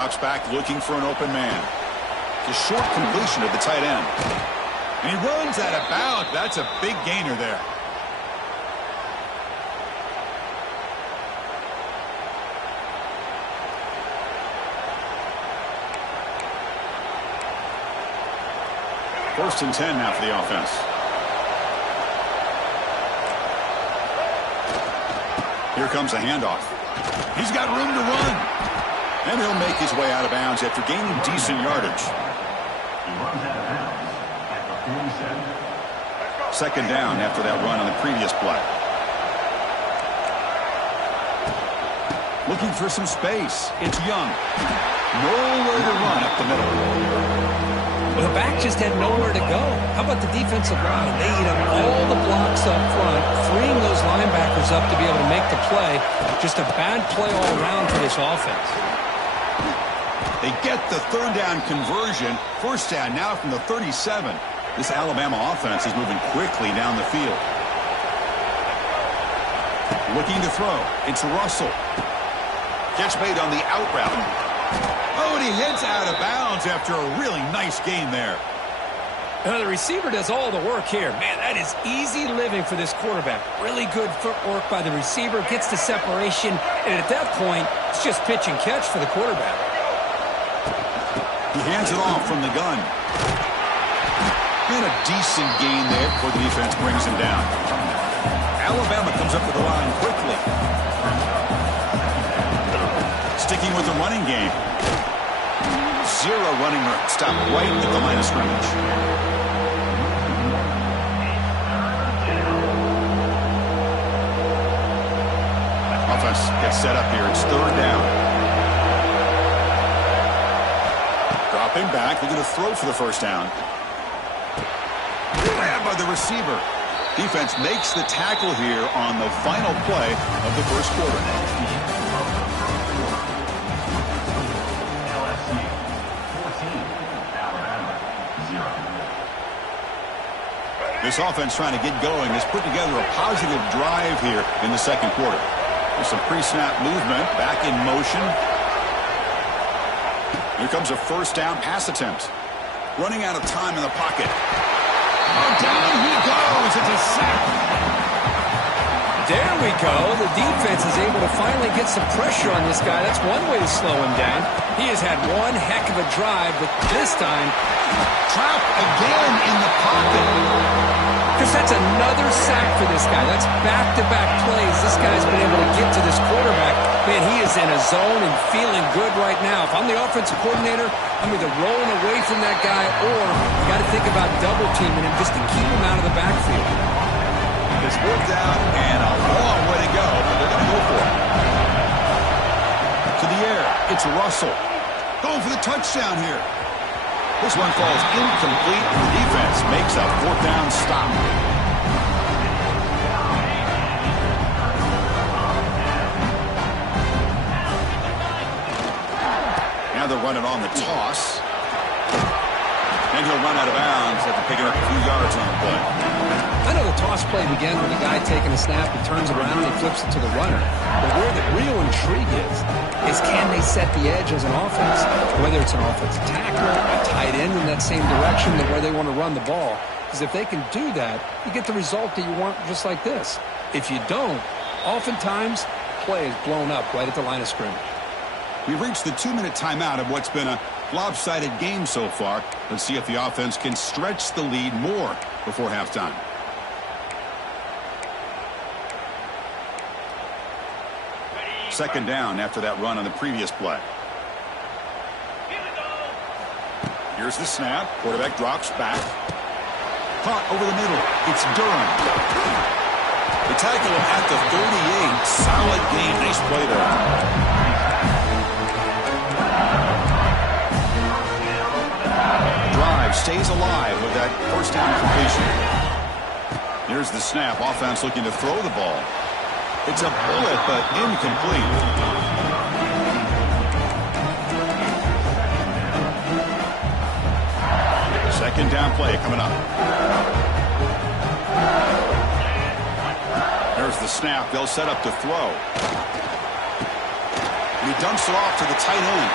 Drops back looking for an open man. It's a short completion of the tight end. And he runs out of bounds. That's a big gainer there. First and 10 now for the offense. Here comes a handoff. He's got room to run. And he'll make his way out of bounds after gaining decent yardage. He runs out of bounds at the 47. Second down after that run on the previous play. Looking for some space. It's Young. Nowhere to run up the middle. Well, the back just had nowhere to go. How about the defensive line? They eat up all the blocks up front, freeing those linebackers up to be able to make the play. Just a bad play all around for this offense. They get the third down conversion. First down now from the 37. This Alabama offense is moving quickly down the field. Looking to throw. It's Russell. Catch made on the out route. Oh, and he heads out of bounds after a really nice gain there. The receiver does all the work here. Man, that is easy living for this quarterback. Really good footwork by the receiver. Gets the separation. And at that point, it's just pitch and catch for the quarterback. He hands it off from the gun. And a decent gain there before the defense brings him down. Alabama comes up to the line quickly. Sticking with the running game. Zero running room. Stop right at the line of scrimmage. Offense gets set up here. It's third down. Dropping back. Looking to throw for the first down. Grabbed by the receiver. Defense makes the tackle here on the final play of the first quarter. This offense trying to get going has put together a positive drive here in the second quarter. There's some pre-snap movement, back in motion. Here comes a first down pass attempt. Running out of time in the pocket. Oh, down he goes. It's a sack. There we go. The defense is able to finally get some pressure on this guy. That's one way to slow him down. He has had one heck of a drive, but this time, trapped again in the pocket. Because that's another sack for this guy. That's back-to-back plays. This guy's been able to get to this quarterback. Man, he is in a zone and feeling good right now. If I'm the offensive coordinator, I'm either rolling away from that guy or you got to think about double-teaming him just to keep him out of the backfield. It's worked out and a long way to go, but they're going to go for it. To the air, it's Russell. Going for the touchdown here. This one falls incomplete. The defense makes a fourth down stop. Now they're running on the toss. And he'll run out of bounds after picking up a few yards on the play. I know the toss play began with a guy taking a snap, he turns around, he flips it to the runner. But where the real intrigue is can they set the edge as an offense? Whether it's an offensive tackle, a tight end in that same direction than where they want to run the ball. Because if they can do that, you get the result that you want just like this. If you don't, oftentimes, play is blown up right at the line of scrimmage. We've reached the 2-minute timeout of what's been a lopsided game so far. Let's see if the offense can stretch the lead more before halftime. Second down after that run on the previous play. Here's the snap. Quarterback drops back. Caught over the middle. It's Durham. The tackle at the 38. Solid game. Nice play there. Drive stays alive with that first down completion. Here's the snap. Offense looking to throw the ball. It's a bullet, but incomplete. Second down play coming up. There's the snap. They'll set up to throw. And he dumps it off to the tight end.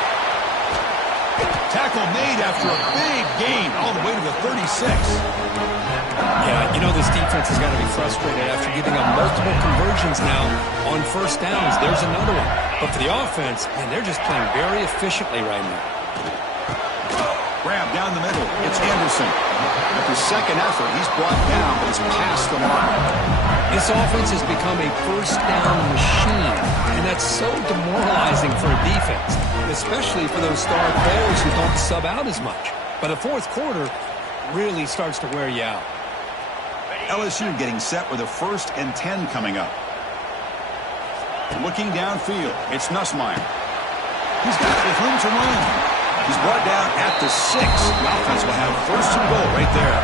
Tackle made after a big gain all the way to the 36. Yeah, you know this defense has got to be frustrated after giving up multiple conversions now on first downs. There's another one. But for the offense, man, they're just playing very efficiently right now. Grab down the middle. It's Anderson. At the second effort, he's brought down, but he's past the mark. This offense has become a first down machine, and that's so demoralizing for a defense, especially for those star players who don't sub out as much. By the fourth quarter, really starts to wear you out. LSU getting set with a 1st and 10 coming up. Looking downfield, it's Nussmeier. He's got it with room to run. He's brought down at the 6. The offense will have 1st and goal right there.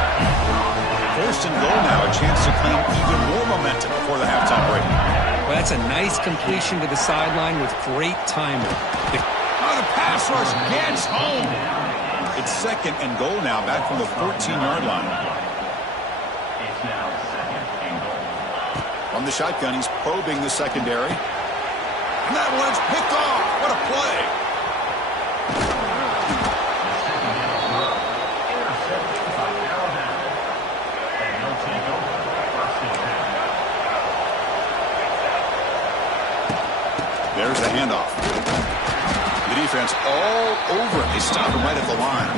1st and goal now, a chance to claim even more momentum before the halftime break. Well, that's a nice completion to the sideline with great timing. Oh, the pass rush gets home. It's 2nd and goal now, back from the 14-yard line. It's now 2nd and goal. From the shotgun, he's probing the secondary. And that one's picked off. What a play. There's the handoff. The defense all over it. They stop him right at the line.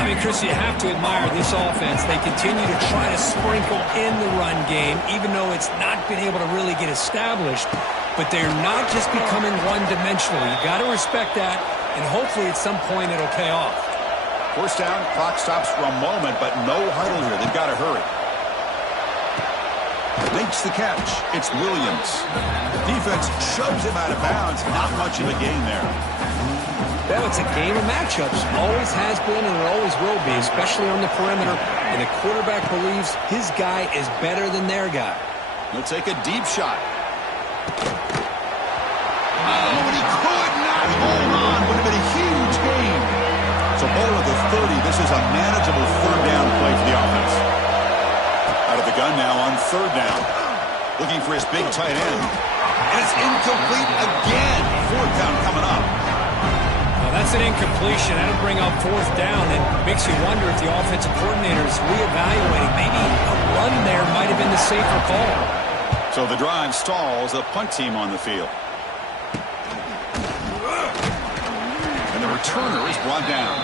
I mean, Chris, you have to admire this offense. They continue to try to sprinkle in the run game, even though it's not been able to really get established. But they're not just becoming one-dimensional. You've got to respect that, and hopefully at some point it'll pay off. 1st down, clock stops for a moment, but no huddle here. They've got to hurry. Makes the catch. It's Williams. Defense shoves him out of bounds. Not much of a gain there. Well, it's a game of matchups. Always has been and it always will be, especially on the perimeter. And the quarterback believes his guy is better than their guy. He'll take a deep shot. Oh, but he could not hold on. Would have been a huge gain. So ball at the 30. This is a manageable 3rd down play for the offense. Out of the gun now on 3rd down. Looking for his big tight end. And it's incomplete again. 4th down coming up. Well, that's an incompletion. That'll bring up 4th down and makes you wonder if the offensive coordinator is reevaluating. Maybe a run there might have been the safer call. So the drive stalls, a punt team on the field. And the returner is brought down.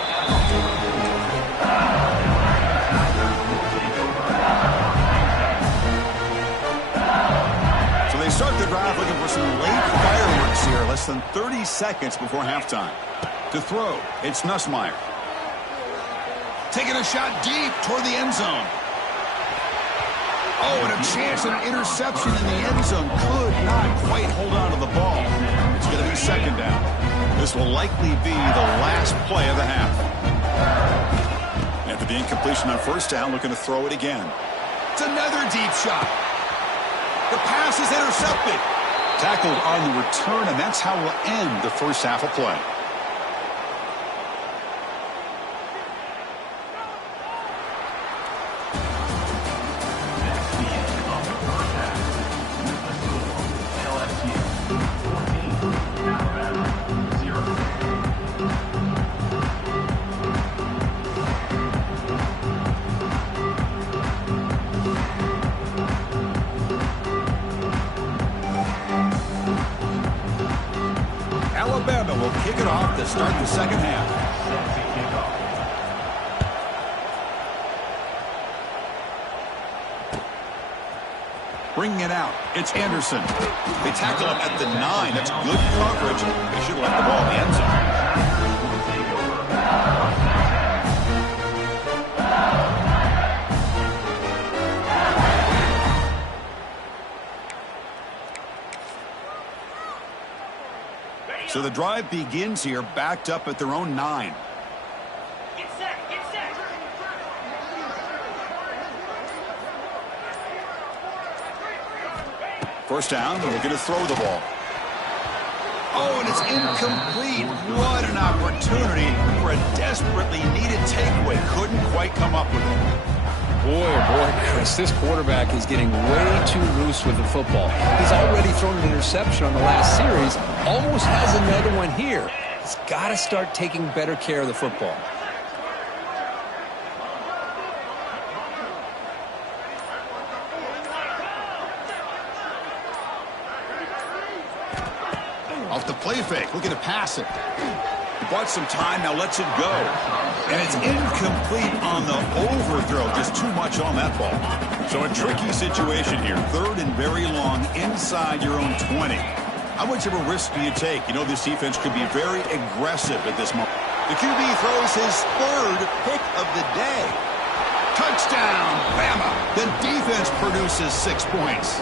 So they start the drive looking for some late fireworks here. Less than 30 seconds before halftime. To throw, it's Nussmeier. Taking a shot deep toward the end zone. Oh, and a chance at an interception in the end zone. Could not quite hold on to the ball. It's going to be 2nd down. This will likely be the last play of the half. After the incompletion on 1st down, looking to throw it again. It's another deep shot. The pass is intercepted. Tackled on the return, and that's how we'll end the 1st half of play. Alabama will kick it off to start the 2nd half. Bringing it out, it's Anderson. They tackle him at the 9. That's good coverage. They should let the ball in the end zone. So the drive begins here, backed up at their own 9. Get set, get set. 1st down, they're going to throw the ball. Oh, and it's incomplete. What an opportunity for a desperately needed takeaway. Couldn't quite come up with it. Boy, oh boy, Chris, this quarterback is getting way too loose with the football. He's already thrown an interception on the last series, almost has another one here. He's got to start taking better care of the football. Off the play fake, looking to pass it. He bought some time, now lets it go. And it's incomplete on the overthrow. Just too much on that ball. So a tricky situation here. 3rd and very long inside your own 20. How much of a risk do you take? You know, this defense could be very aggressive at this moment. The QB throws his 3rd pick of the day. Touchdown, Bama. The defense produces 6 points.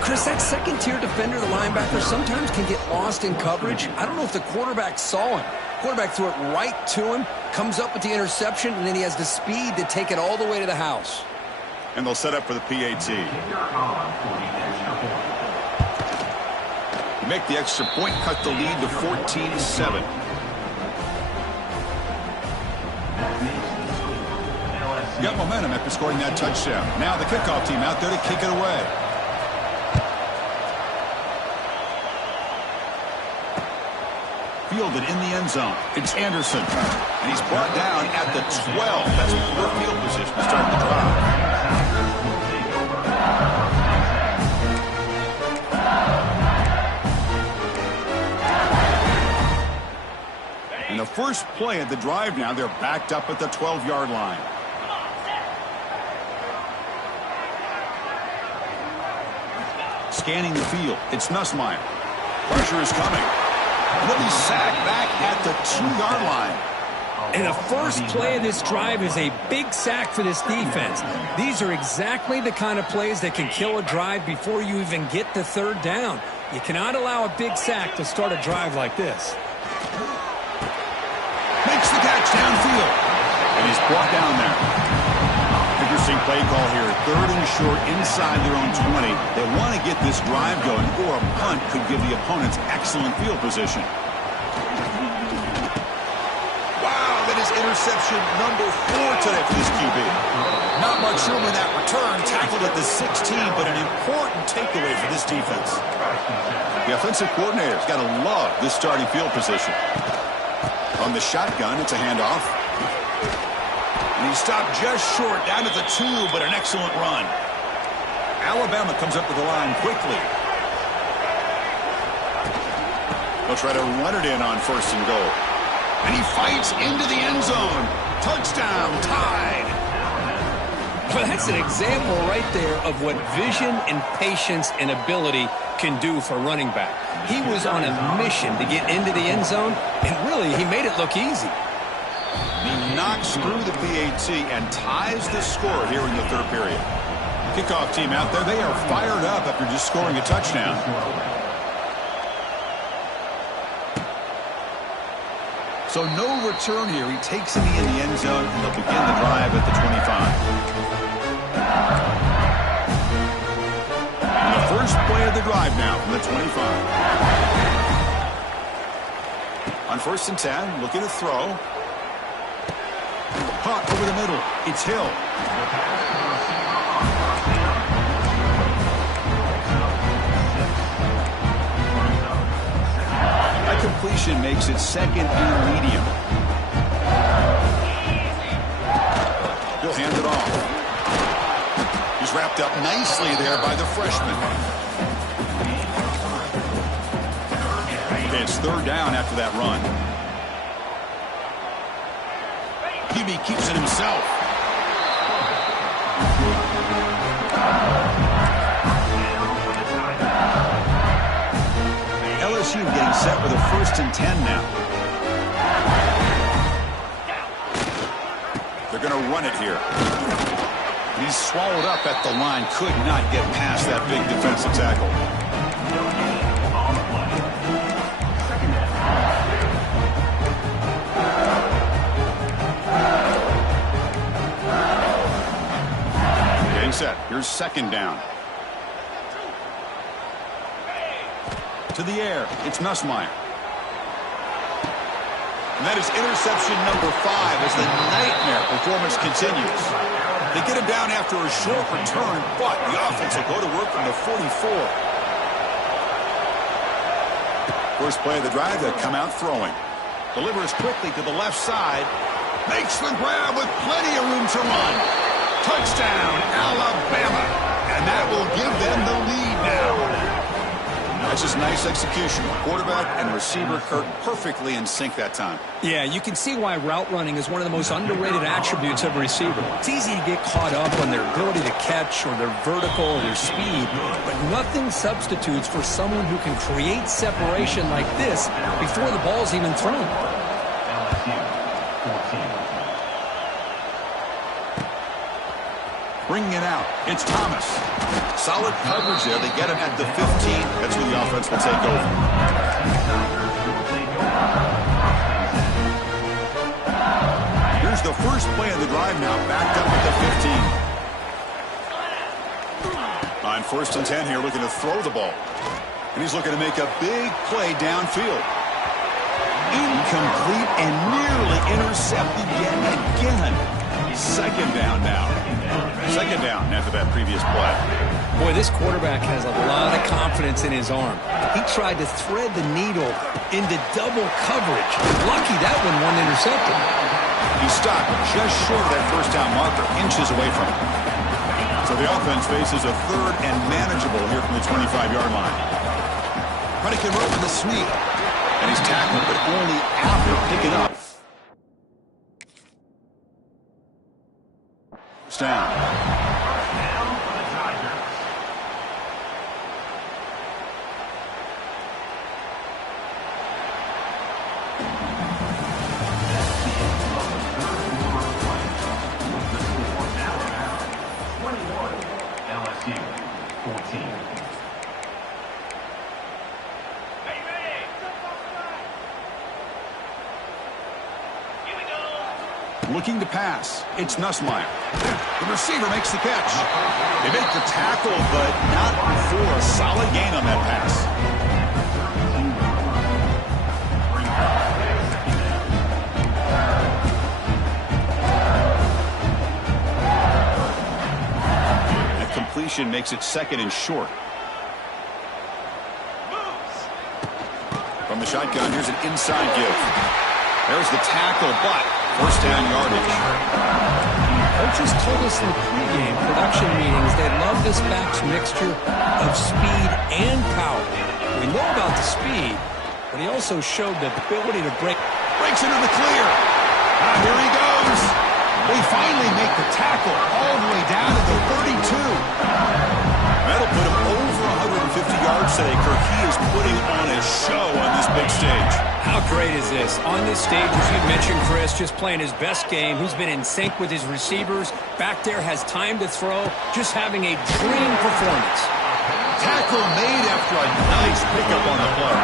Chris, that second-tier defender, the linebacker, sometimes can get lost in coverage. I don't know if the quarterback saw him. Quarterback threw it right to him, comes up with the interception, and then he has the speed to take it all the way to the house. And they'll set up for the PAT. Make the extra point, cut the lead to 14-7. Got momentum after scoring that touchdown. Now the kickoff team out there to kick it away. Fielded in the end zone. It's Anderson. And he's brought down at the 12. That's poor field position to start the drive. And the first play of the drive now, they're backed up at the 12-yard line. Scanning the field. It's Nussmeier. Pressure is coming. He'll be sacked back at the 2-yard line. And the first play of this drive is a big sack for this defense. These are exactly the kind of plays that can kill a drive before you even get to 3rd down. You cannot allow a big sack to start a drive like this. Makes the catch downfield. And he's brought down there. Interesting play call here. 3rd and short inside their own 20. They want to get this drive going, or a punt could give the opponents excellent field position. Wow, that is interception number 4 today for this QB. Not much room in that return. Tackled at the 16, but an important takeaway for this defense. The offensive coordinator's got to love this starting field position. On the shotgun, it's a handoff. And he stopped just short, down to the 2, but an excellent run. Alabama comes up to the line quickly. They'll try to run it in on 1st and goal. And he fights into the end zone. Touchdown, tied. Well, that's an example right there of what vision and patience and ability can do for running back. He was on a mission to get into the end zone, and really, he made it look easy. He knocks through the PAT and ties the score here in the 3rd period. Kickoff team out there, they are fired up after just scoring a touchdown. So no return here. He takes it in the end zone, and they'll begin the drive at the 25. And the first play of the drive now from the 25. On 1st and 10, looking to throw. Caught over the middle. It's Hill. That completion makes it 2nd and medium. He'll hand it off. He's wrapped up nicely there by the freshman. Okay, it's 3rd down after that run. QB keeps it himself. LSU getting set with a 1st and 10 now. They're going to run it here. He's swallowed up at the line. Could not get past that big defensive tackle. Set. Here's 2nd down. To the air. It's Nussmeier. And that is interception number 5 as the nightmare performance continues. They get him down after a short return, but the offense will go to work from the 44. First play of the drive, they come out throwing. Delivers quickly to the left side. Makes the grab with plenty of room to run. Touchdown, Alabama. And that will give them the lead now. That's just nice execution. Quarterback and receiver Kirk perfectly in sync that time. Yeah, you can see why route running is one of the most underrated attributes of a receiver. It's easy to get caught up on their ability to catch or their vertical or their speed, but nothing substitutes for someone who can create separation like this before the ball's even thrown. LSU 14. Bringing it out. It's Thomas. Solid coverage there. They get him at the 15. That's where the offense will take over. Here's the first play of the drive now. Backed up at the 15. On 1st and 10 here, looking to throw the ball. And he's looking to make a big play downfield. Incomplete and nearly intercepted yet again. Second down now. Second down after that previous play. Boy, this quarterback has a lot of confidence in his arm. He tried to thread the needle into double coverage. Lucky that one wasn't intercepted. He stopped just short of that first down marker, inches away from it. So the offense faces a 3rd and manageable here from the 25-yard line. Trying to convert with a sweep. And he's tackled, but only after picking up. It's down. LSU 14. Looking to pass. It's Nussmeier. The receiver makes the catch. They make the tackle, but not before a solid gain on that pass. That completion makes it 2nd and short. From the shotgun, here's an inside give. There's the tackle, but first down yardage. Coaches told us in the pregame production meetings they love this back's mixture of speed and power. We know about the speed, but he also showed the ability to Breaks into the clear. Here he goes. They finally make the tackle all the way down to the 32. That'll put him over 150 yards today, Kirk. He is putting on a show on this big stage. How great is this? On this stage, as you mentioned, Chris, just playing his best game. He's been in sync with his receivers. Back there, has time to throw. Just having a dream performance. Tackle made after a nice pickup on the play.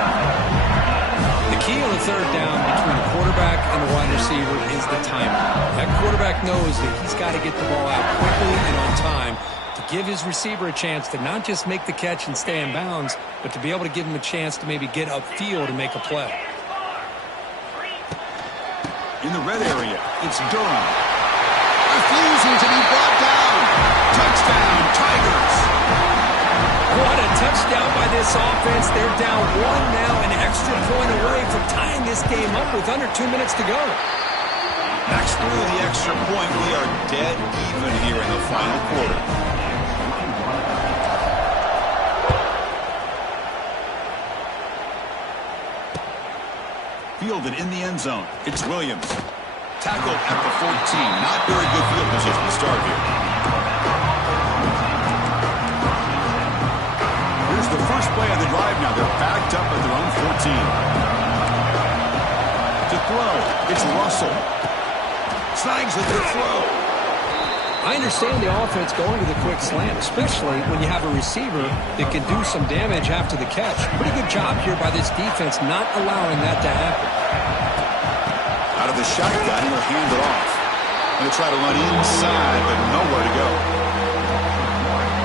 The key on the 3rd down between the quarterback and the wide receiver is the timing. That quarterback knows that he's got to get the ball out quickly and on time to give his receiver a chance to not just make the catch and stay in bounds, but to be able to give him a chance to maybe get upfield and make a play. In the red area, it's Durham. Refusing to be brought down. Touchdown, Tigers. What a touchdown by this offense. They're down 1 now, an extra point away from tying this game up with under 2 minutes to go. Next through the extra point, we are dead even here in the final quarter. Fielded in the end zone. It's Williams. Tackled at the 14. Not very good field position to start here. Here's the first play of the drive now. They're backed up at their own 14. To throw, it's Russell. Snags at the throw. I understand the offense going to the quick slant, especially when you have a receiver that can do some damage after the catch. Pretty good job here by this defense not allowing that to happen. Out of the shotgun, he'll hand it off. Going to try to run inside, but nowhere to go.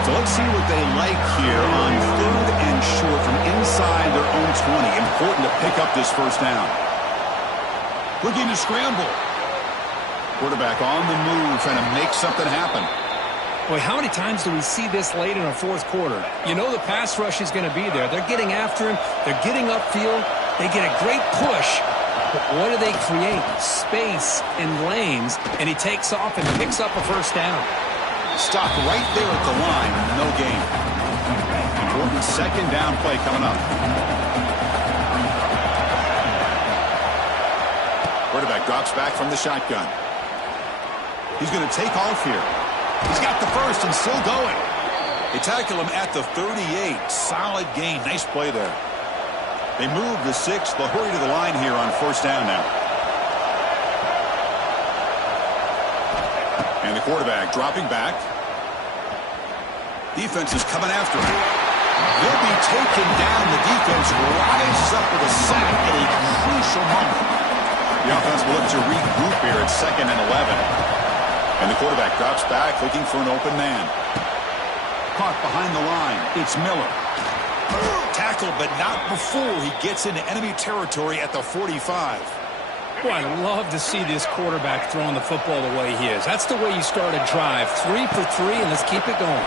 So let's see what they like here on 3rd and short from inside their own 20. Important to pick up this first down. Looking to scramble. Quarterback on the move, trying to make something happen. Boy, how many times do we see this late in a 4th quarter? You know the pass rush is going to be there. They're getting after him. They're getting upfield. They get a great push, but what do they create? Space and lanes, and he takes off and picks up a first down. Stop right there at the line. No gain. Important second down play coming up. Quarterback drops back from the shotgun. He's going to take off here. He's got the first and still going. They tackle him at the 38. Solid gain. Nice play there. They move the 6. They'll hurry to the line here on first down now. And the quarterback dropping back. Defense is coming after him. They'll be taken down. The defense rises up with a sack at a crucial moment. The offense will look to regroup here at 2nd and 11. And the quarterback drops back looking for an open man. Caught behind the line. It's Miller. Tackled, but not before he gets into enemy territory at the 45. Boy, I love to see this quarterback throwing the football the way he is. That's the way you start a drive. 3 for 3, and let's keep it going.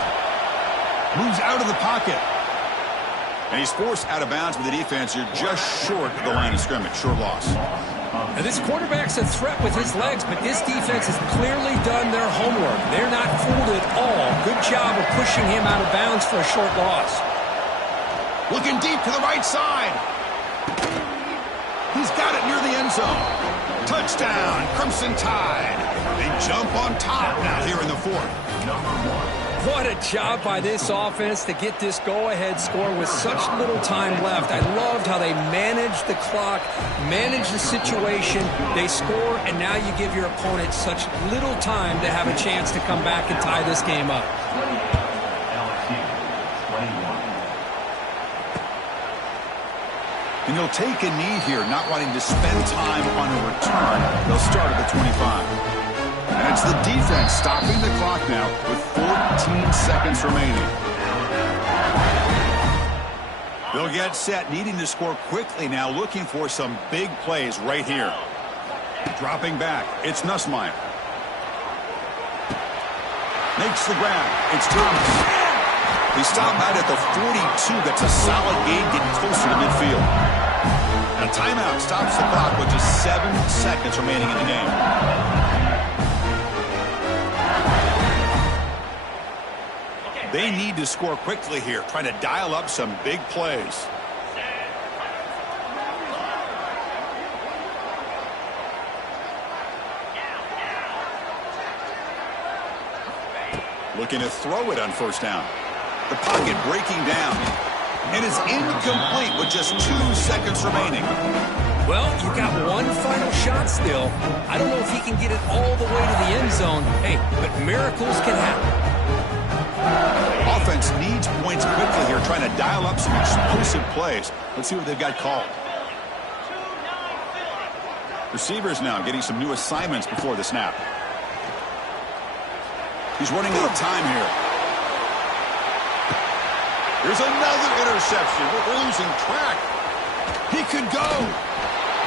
Moves out of the pocket. And he's forced out of bounds with the defense. You're just short of the line of scrimmage. Short loss. Now, this quarterback's a threat with his legs, but this defense has clearly done their homework. They're not fooled at all. Good job of pushing him out of bounds for a short loss. Looking deep to the right side. He's got it near the end zone. Touchdown, Crimson Tide. They jump on top now here in the 4th. What a job by this offense to get this go-ahead score with such little time left. I loved how they managed the clock, managed the situation. They score, and now you give your opponent such little time to have a chance to come back and tie this game up. And they'll take a knee here, not wanting to spend time on a return. They'll start at the 25. And it's the defense stopping the clock now with 14 seconds remaining. They'll get set, needing to score quickly now, looking for some big plays right here. Dropping back, it's Nussmeier. Makes the grab, it's Thomas. He stopped out at the 42. That's a solid gain, getting closer to midfield. And a timeout stops the clock with just 7 seconds remaining in the game. They need to score quickly here, trying to dial up some big plays. Looking to throw it on first down. The pocket breaking down. And it's incomplete with just 2 seconds remaining. Well, you got one final shot still. I don't know if he can get it all the way to the end zone. Hey, but miracles can happen. Offense needs points quickly here, trying to dial up some explosive plays. Let's see what they've got called. Receivers now getting some new assignments before the snap. He's running out of time here. Here's another interception. We're losing track. He could go.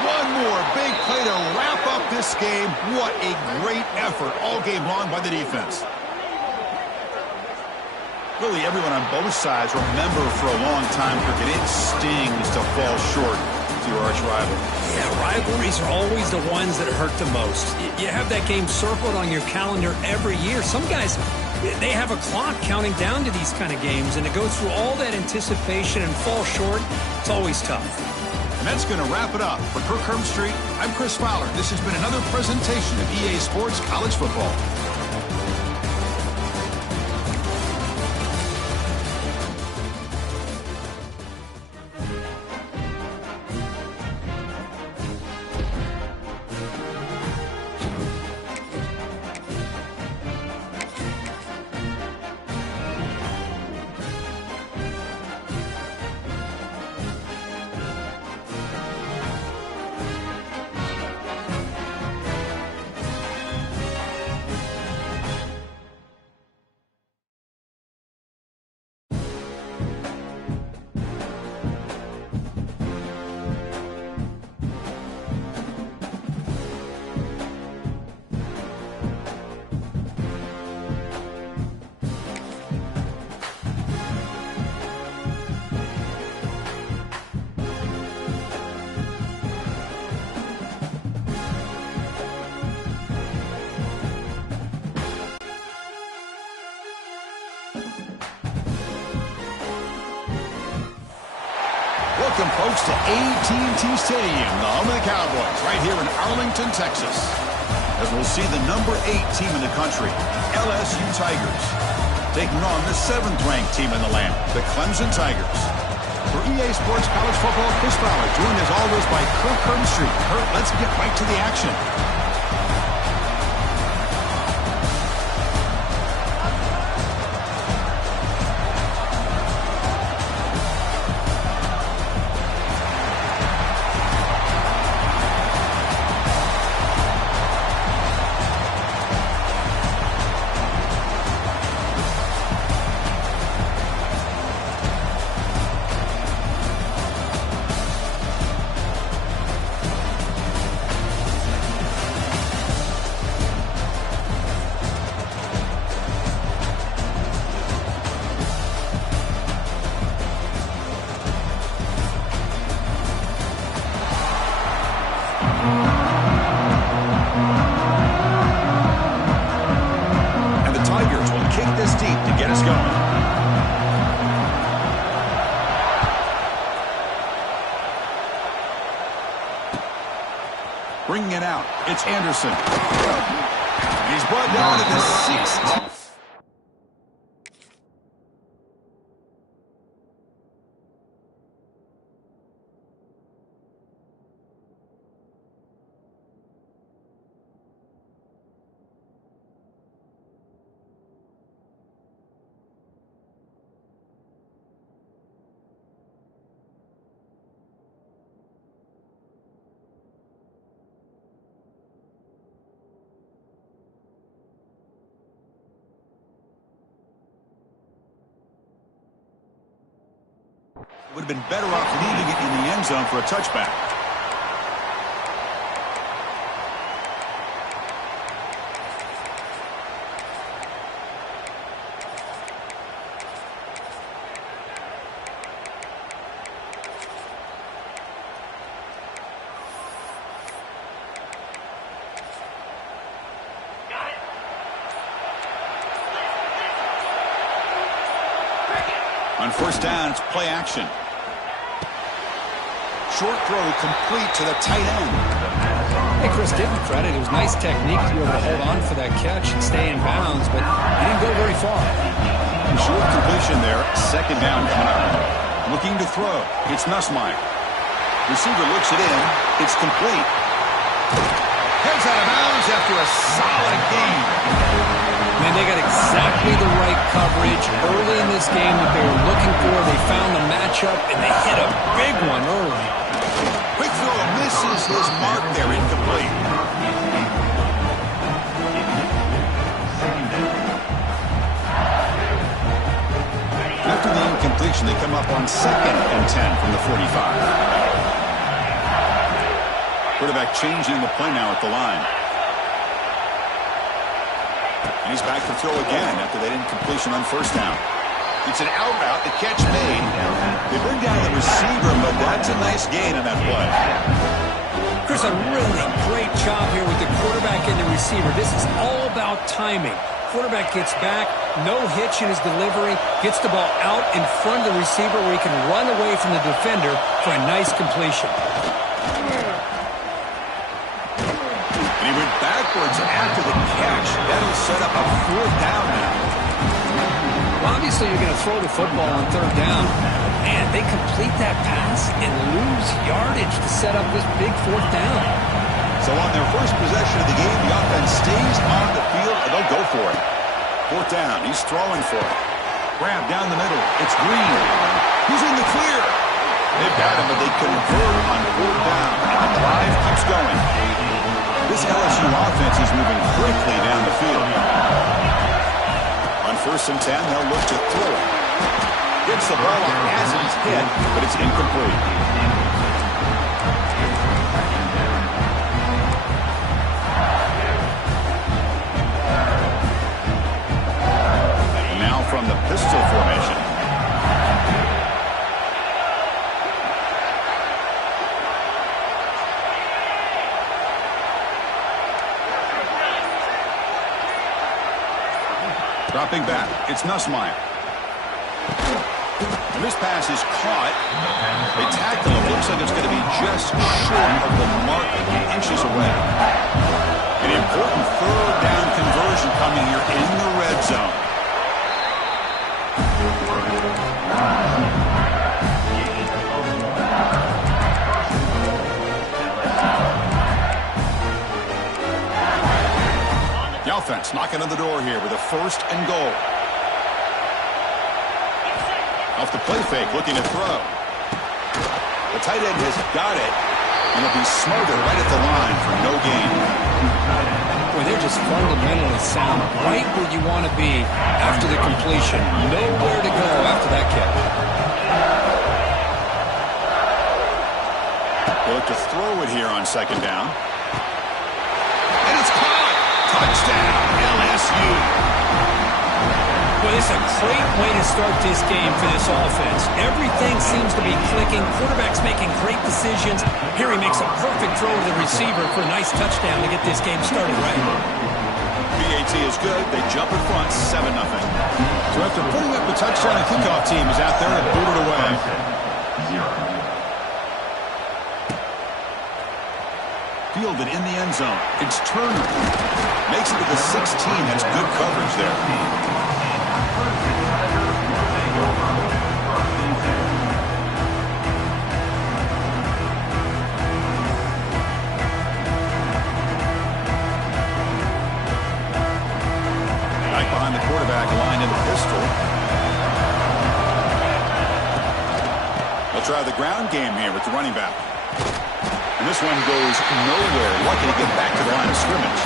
One more big play to wrap up this game. What a great effort all game long by the defense. Really, everyone on both sides remember for a long time cricket. It stings to fall short to your arch rival. Yeah, rivalries are always the ones that hurt the most. You have that game circled on your calendar every year. Some guys, they have a clock counting down to these kind of games, and to go through all that anticipation and fall short, it's always tough. And that's going to wrap it up. For Kirk Herbstreit, I'm Chris Fowler. This has been another presentation of EA Sports College Football. Welcome, folks, to AT&T Stadium, the home of the Cowboys, right here in Arlington, Texas. As we'll see the number 8 team in the country, LSU Tigers, taking on the 7th-ranked team in the land, the Clemson Tigers. For EA Sports College Football, Chris Fowler, joined as always by Kurt Kernstreet. Kurt, let's get right to the action. Bringing it out, it's Anderson. He's brought down to the 6th. Would have been better off leaving it in the end zone for a touchback. On first down, it's play action. Short throw complete to the tight end. Hey, Chris, give him credit. It was nice technique to be able to hold on for that catch and stay in bounds, but he didn't go very far. Short completion there. Second down coming up. Looking to throw. It's Nussmeier. Receiver looks it in. It's complete. Heads out of bounds after a solid game. Man, they got exactly the right coverage early in this game that they were looking for. They found the matchup, and they hit a big one early. Quick throw misses his mark there, incomplete. After the incompletion, they come up on 2nd and 10 from the 45. Quarterback changing the play now at the line. And he's back to throw again after that incompletion on first down. It's an out route, the catch made. They bring down the receiver, but that's a nice gain on that play. Chris, a really great job here with the quarterback and the receiver. This is all about timing. Quarterback gets back, no hitch in his delivery, gets the ball out in front of the receiver where he can run away from the defender for a nice completion. And he went backwards after the catch. That'll set up a 4th down now. Obviously, you're going to throw the football on 3rd down. Man, they complete that pass and lose yardage to set up this big 4th down. So on their first possession of the game, the offense stays on the field, and they'll go for it. 4th down, he's throwing for it. Grab down the middle, it's Green. He's in the clear. They've got him, but they convert on 4th down, and the drive keeps going. This LSU offense is moving quickly down the field. On 1st and 10, they'll look to throw it. Gets the ball on as he's hit, but it's incomplete. And now from the pistol formation. Dropping back, it's Nussmeier. This pass is caught. They tackle him. Looks like it's going to be just short of the mark, inches away. An important third down conversion coming here in the red zone. The offense knocking on the door here with a 1st and goal. Off the play fake, looking to throw. The tight end has got it, and it'll be smothered right at the line for no gain. Boy, they're just fundamentally sound, right where you want to be after the completion. Nowhere to go after that catch. They look to throw it here on 2nd down. And it's caught! Touchdown, LSU! Well, it's a great way to start this game for this offense. Everything seems to be clicking. Quarterback's making great decisions. Here he makes a perfect throw to the receiver for a nice touchdown to get this game started right. PAT is good. They jump in front, 7-0. So after putting up the touchdown, the kickoff team is out there to boot it away. Fielded in the end zone. It's Turner. Makes it to the 16. That's good coverage there. Back behind the quarterback, line in the pistol. They'll try the ground game here with the running back. And this one goes nowhere. Lucky to get back to the line of scrimmage.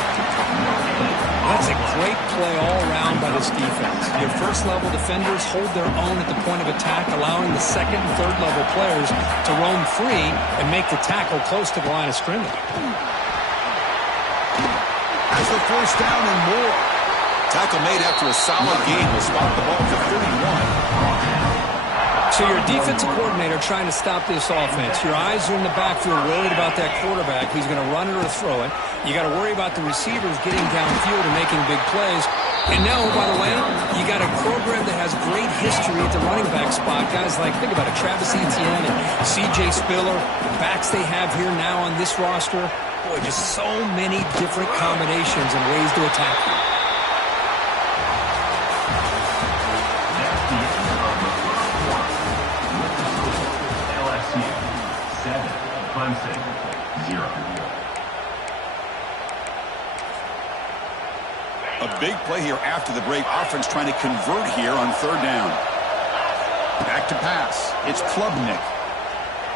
That's a great play all around by this defense. Your first-level defenders hold their own at the point of attack, allowing the second and third-level players to roam free and make the tackle close to the line of scrimmage. That's the 1st down and more. Tackle made after a solid gain will spot the ball for 31. So your defensive coordinator trying to stop this offense. Your eyes are in the backfield worried about that quarterback who's going to run it or throw it. You got to worry about the receivers getting downfield and making big plays. And now, by the way, you got a program that has great history at the running back spot. Guys like, think about it, Travis Etienne and C.J. Spiller, the backs they have here now on this roster. Boy, just so many different combinations and ways to attack them. A big play here after the break. Offense trying to convert here on 3rd down. Back to pass. It's Klubnik.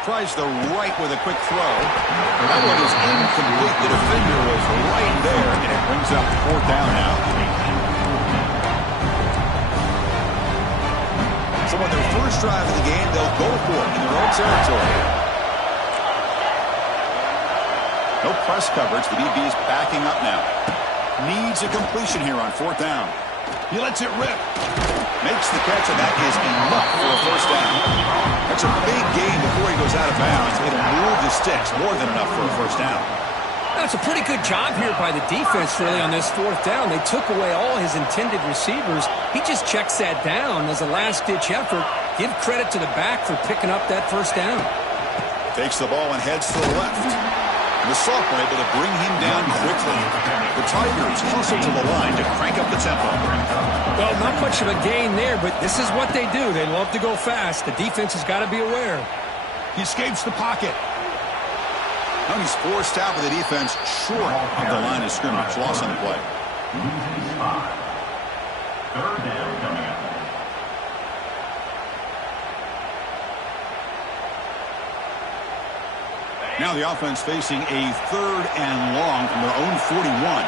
Tries the right with a quick throw. That one is incomplete. The defender was right there, and it brings up 4th down now. So on their first drive of the game, they'll go for it in their own territory. No press coverage. The DB is backing up now. Needs a completion here on 4th down. He lets it rip. Makes the catch, and that is enough for a 1st down. That's a big gain before he goes out of bounds. It'll move the sticks. More than enough for a 1st down. That's a pretty good job here by the defense, really, on this 4th down. They took away all his intended receivers. He just checks that down as a last-ditch effort. Give credit to the back for picking up that 1st down. Takes the ball and heads to the left. The sophomore able to bring him down quickly. The Tigers hustle to the line to crank up the tempo. Well, not much of a gain there, but this is what they do. They love to go fast. The defense has got to be aware. He escapes the pocket. Now he's forced out with the defense short of the line of scrimmage. Loss on the play. Losing 5. 3rd down coming up. Now the offense facing a 3rd and long from their own 41.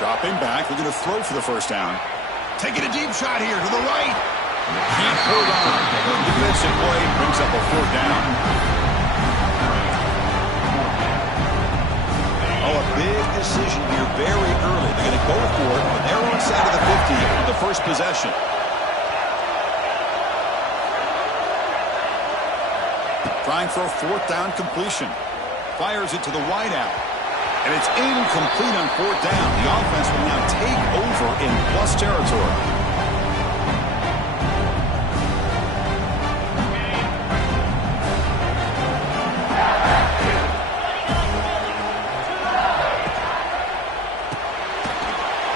Dropping back, looking to throw for the 1st down. Taking a deep shot here to the right. He pulled on. Good defensive play brings up a 4th down. Oh, a big decision here very early. They're going to go for it on their own side of the 50 with the first possession. Trying for a 4th down completion. Fires it to the wideout. And it's incomplete on fourth down. The offense will now take over in plus territory.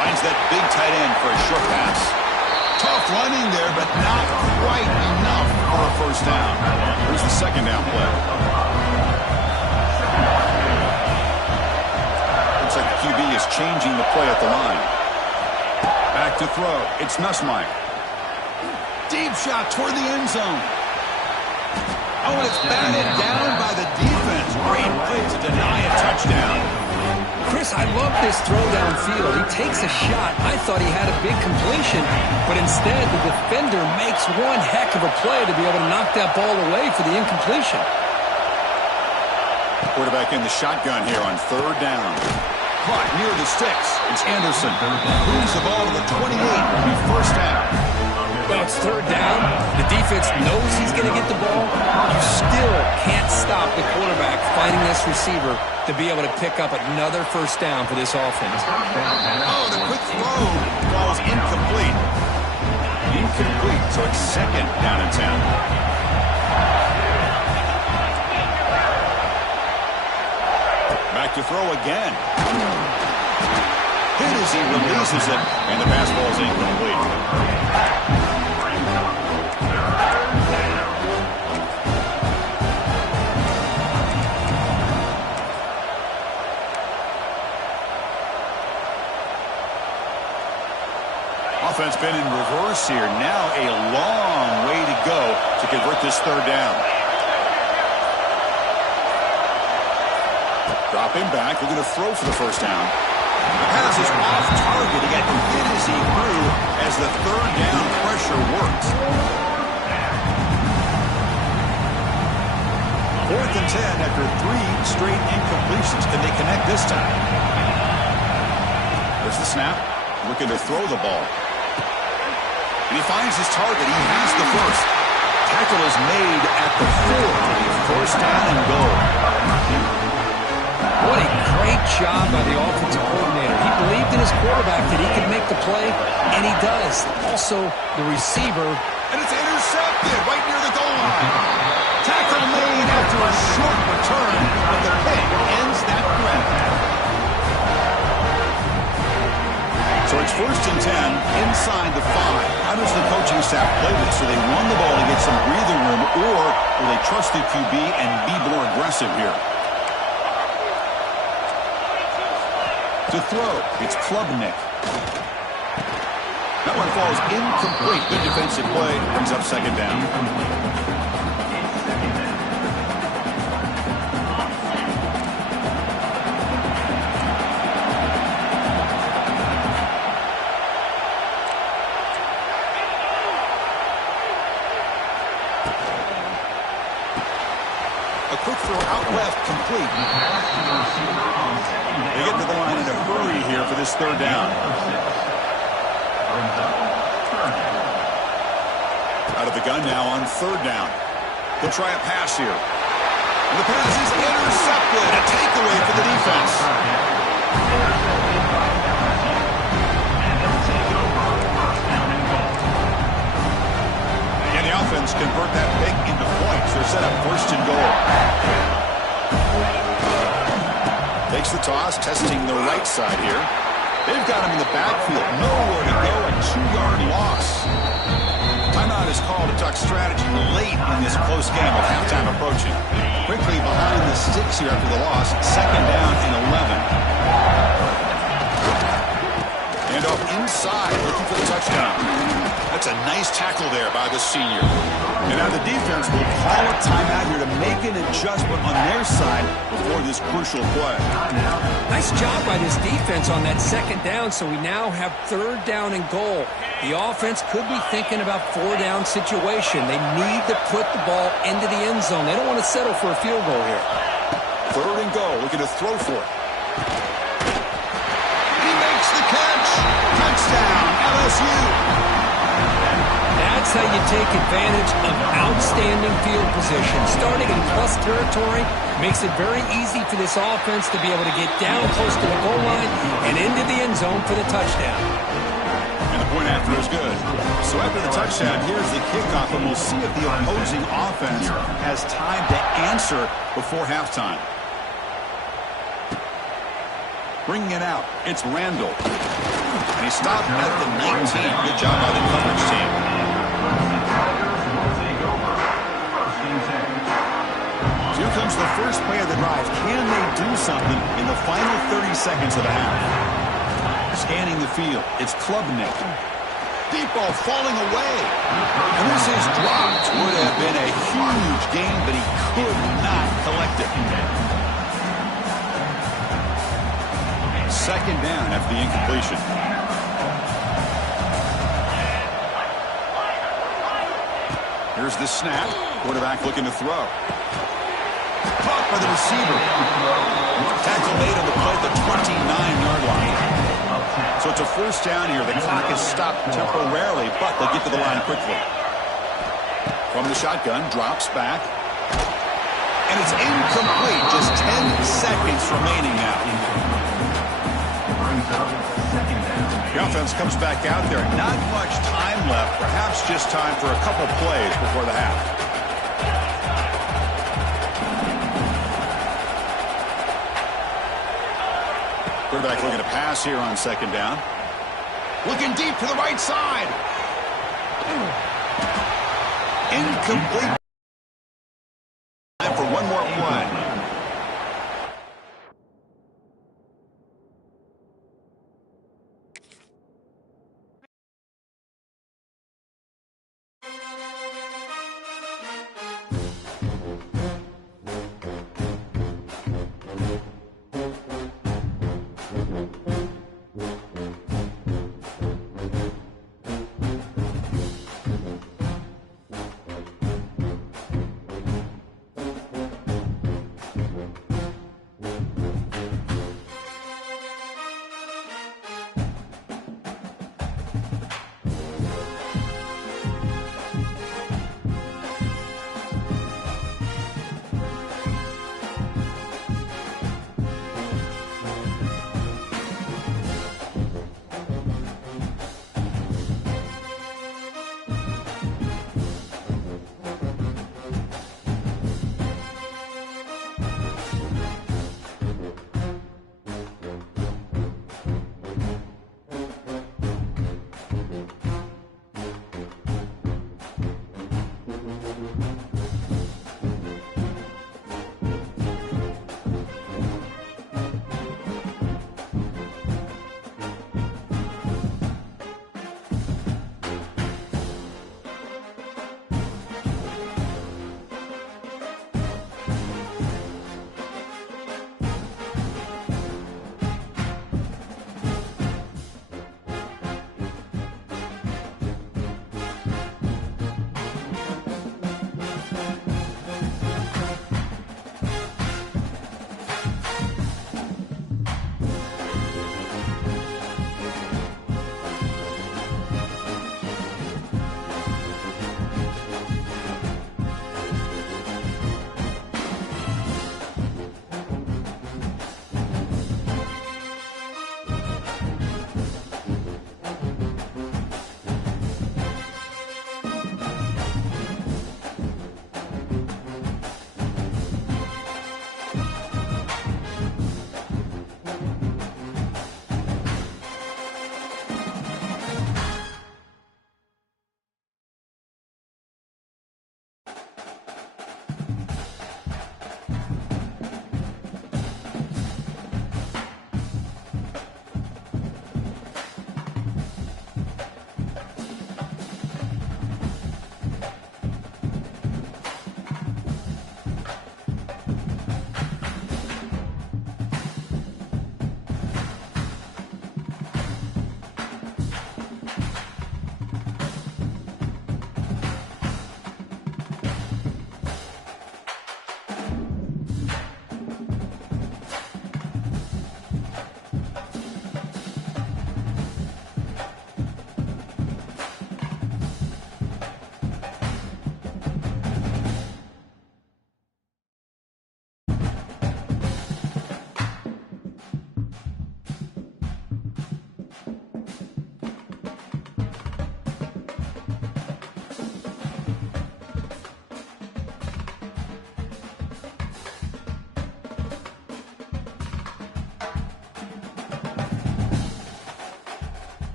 Finds that big tight end for a short pass. Tough running there, but not quite enough for a first down. Here's the second down play. Looks like the QB is changing the play at the line. Back to throw. It's Nussmeier. Deep shot toward the end zone. Oh, and it's batted down by the defense. Great play to deny a touchdown. Chris, I love this throw downfield. He takes a shot. I thought he had a big completion, but instead the defender makes one heck of a play to be able to knock that ball away for the incompletion. Quarterback in the shotgun here on third down. Caught near the sticks. It's Anderson. Moves the ball to the 28. It'll be first down. Well, it's third down. The defense knows he's going to get the ball. You still can't stop the quarterback finding this receiver to be able to pick up another first down for this offense. Oh, the quick throw falls incomplete. Incomplete, so it's second down and 10. Back to throw again. Hit as he releases it, and the pass ball is incomplete. Offense been in reverse here. Now a long way to go to convert this third down. Dropping back, looking to throw for the first down. The pass is off target. He got hit as he threw as the third down pressure works. Fourth and 10 after 3 straight incompletions. Can they connect this time? There's the snap. Looking to throw the ball. And he finds his target. He has the first. Tackle is made at the 4. First down and goal. What a great job by the offensive coordinator. He believed in his quarterback that he could make the play, and he does. Also, the receiver. And it's intercepted right near the goal line. Tackle made after a short return, but the pick ends that threat. So it's first and 10 inside the 5. How does the coaching staff play this? Do they run the ball to get some breathing room, or will they trust the QB and be more aggressive here? To throw, it's Klubnik. That one falls incomplete. Good defensive play. Brings up second down. Out left, complete. They get to the line in a hurry here for this third down. Out of the gun now on third down. They'll try a pass here. And the pass is intercepted. A takeaway for the defense. And the offense convert that pick into points. They're set up first and goal. Takes the toss, testing the right side here. They've got him in the backfield. Nowhere to go, a 2-yard loss. Timeout is called to talk strategy late in this close game with halftime approaching. Quickly behind the sticks here after the loss. Second down and 11. Hand off inside, looking for the touchdown. That's a nice tackle there by the senior. And now the defense will call a timeout here to make an adjustment on their side before this crucial play. Nice job by this defense on that second down, so we now have third down and goal. The offense could be thinking about 4-down situation. They need to put the ball into the end zone. They don't want to settle for a field goal here. Third and goal, looking to throw for it. He makes the catch. Touchdown, LSU. That's That's how you take advantage of outstanding field position. Starting in plus territory makes it very easy for this offense to be able to get down close to the goal line and into the end zone for the touchdown. And the point after is good. So after the touchdown, here's the kickoff, and we'll see if the opposing offense has time to answer before halftime. Bringing it out, it's Randall. And he stopped at the 19. Good job by the coverage team. So here comes the first play of the drive. Can they do something in the final 30 seconds of the half? Scanning the field, it's Klubnik. Deep ball falling away. And this is dropped. Would have been a huge gain, but he could not collect it. Second down after the incompletion. Here's the snap. Quarterback looking to throw. Caught by the receiver. Tackle made on the play at the 29-yard line. So it's a first down here. The clock is stopped temporarily, but they'll get to the line quickly. From the shotgun, drops back. And it's incomplete. Just 10 seconds remaining now. The offense comes back out there. Not much time left. Perhaps just time for a couple plays before the half. Quarterback looking to pass here on second down. Looking deep to the right side. Incomplete. Time for one more play.